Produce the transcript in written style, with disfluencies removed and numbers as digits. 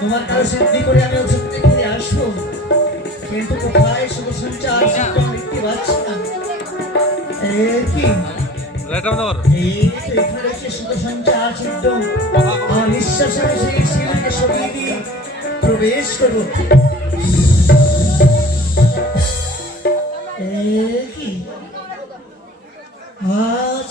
তোমার কারো সিদ্ধি করে আমি ওষুধ দেখে আসবো, কিন্তু কোথায় শুধু সঞ্চার দেখতে পাচ্ছি না। কি এখানে শুধু সঞ্চার চিত্ত আমার নিঃশ্বাসে সেই শিলকে সরিয়ে দিয়ে প্রবেশ করবো। কি আজ